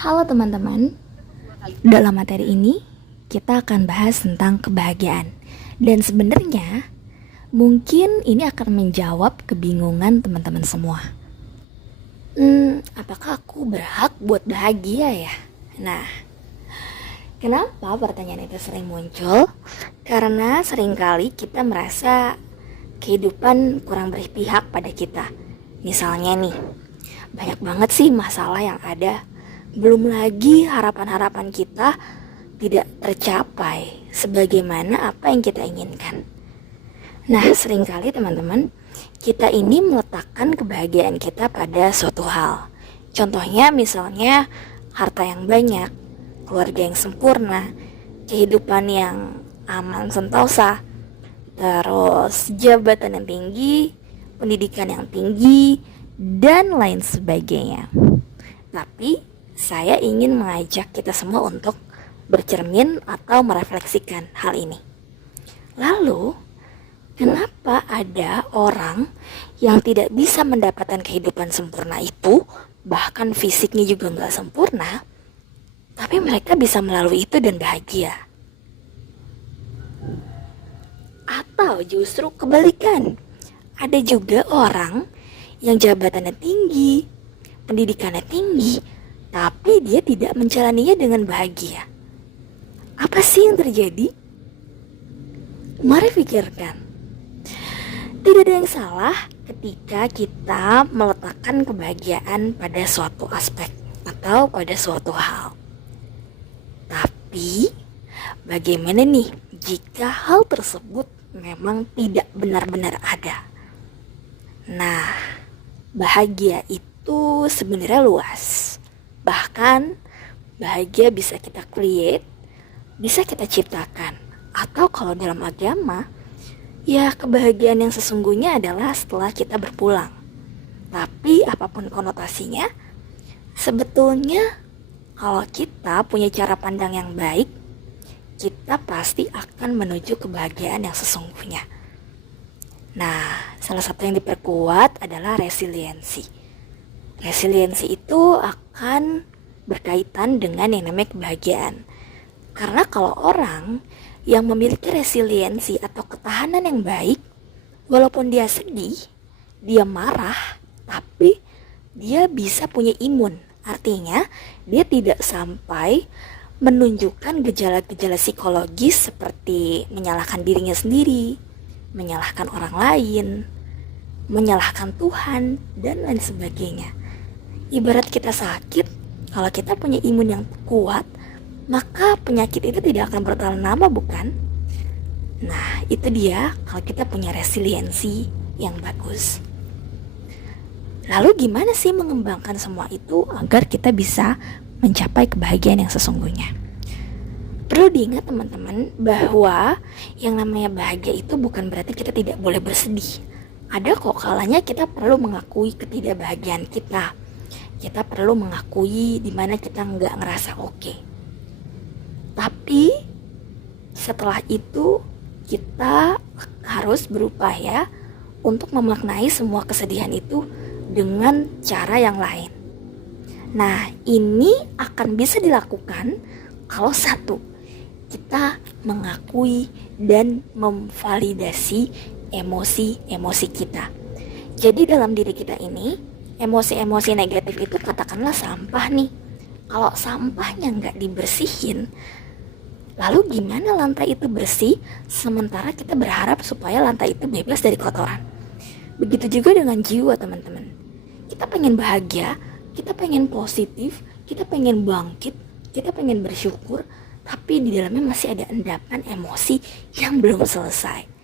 Halo teman-teman, dalam materi ini kita akan bahas tentang kebahagiaan. Dan sebenarnya mungkin ini akan menjawab kebingungan teman-teman semua. Apakah aku berhak buat bahagia ya? Nah, kenapa pertanyaan itu sering muncul? Karena seringkali kita merasa kehidupan kurang berpihak pada kita. Misalnya nih, banyak banget sih masalah yang ada. Belum lagi harapan-harapan kita tidak tercapai sebagaimana apa yang kita inginkan. Nah, seringkali teman-teman, kita ini meletakkan kebahagiaan kita pada suatu hal. Contohnya misalnya harta yang banyak, keluarga yang sempurna, kehidupan yang aman sentosa, terus jabatan yang tinggi, pendidikan yang tinggi, dan lain sebagainya. Tapi saya ingin mengajak kita semua untuk bercermin atau merefleksikan hal ini. Lalu, kenapa ada orang yang tidak bisa mendapatkan kehidupan sempurna itu, bahkan fisiknya juga nggak sempurna, tapi mereka bisa melalui itu dan bahagia? Atau justru kebalikan, ada juga orang yang jabatannya tinggi, pendidikannya tinggi, tapi dia tidak menjalaninya dengan bahagia. Apa sih yang terjadi? Mari pikirkan. Tidak ada yang salah ketika kita meletakkan kebahagiaan pada suatu aspek atau pada suatu hal. Tapi bagaimana nih jika hal tersebut memang tidak benar-benar ada? Nah, bahagia itu sebenarnya luas. Bahkan bahagia bisa kita create, bisa kita ciptakan. Atau kalau dalam agama, ya kebahagiaan yang sesungguhnya adalah setelah kita berpulang. Tapi apapun konotasinya, sebetulnya kalau kita punya cara pandang yang baik, kita pasti akan menuju kebahagiaan yang sesungguhnya. Nah, salah satu yang diperkuat adalah resiliensi. Resiliensi itu akan berkaitan dengan yang namanya kebahagiaan. Karena kalau orang yang memiliki resiliensi atau ketahanan yang baik, walaupun dia sedih, dia marah, tapi dia bisa punya imun. Artinya, dia tidak sampai menunjukkan gejala-gejala psikologis seperti menyalahkan dirinya sendiri, menyalahkan orang lain, menyalahkan Tuhan, dan lain sebagainya. Ibarat kita sakit, kalau kita punya imun yang kuat, maka penyakit itu tidak akan bertahan lama, bukan? Nah, itu dia kalau kita punya resiliensi yang bagus. Lalu gimana sih mengembangkan semua itu agar kita bisa mencapai kebahagiaan yang sesungguhnya? Perlu diingat teman-teman bahwa yang namanya bahagia itu bukan berarti kita tidak boleh bersedih. Ada kok kalanya kita perlu mengakui ketidakbahagiaan kita. Kita perlu mengakui di mana kita nggak ngerasa oke. Tapi setelah itu kita harus berupaya untuk memaknai semua kesedihan itu dengan cara yang lain. Nah, ini akan bisa dilakukan kalau satu, kita mengakui dan memvalidasi emosi-emosi kita. Jadi dalam diri kita ini, emosi-emosi negatif itu katakanlah sampah nih. Kalau sampahnya nggak dibersihin, lalu gimana lantai itu bersih sementara kita berharap supaya lantai itu bebas dari kotoran? Begitu juga dengan jiwa teman-teman. Kita pengen bahagia, kita pengen positif, kita pengen bangkit, kita pengen bersyukur, tapi di dalamnya masih ada endapan emosi yang belum selesai.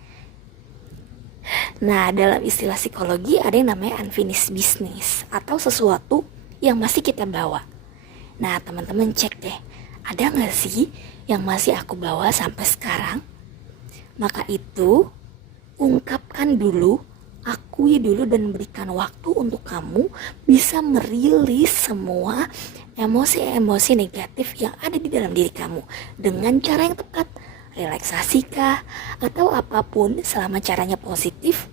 Nah, dalam istilah psikologi ada yang namanya unfinished business atau sesuatu yang masih kita bawa. Nah, teman-teman cek deh, ada gak sih yang masih aku bawa sampai sekarang? Maka itu, ungkapkan dulu, akui dulu dan berikan waktu untuk kamu bisa merilis semua emosi-emosi negatif yang ada di dalam diri kamu dengan cara yang tepat. Relaksasi kah atau apapun, selama caranya positif,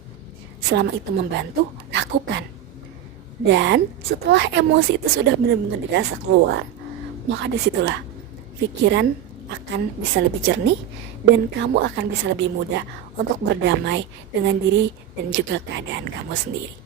selama itu membantu, lakukan. Dan setelah emosi itu sudah benar-benar dirasa keluar, maka disitulah pikiran akan bisa lebih jernih dan kamu akan bisa lebih mudah untuk berdamai dengan diri dan juga keadaan kamu sendiri.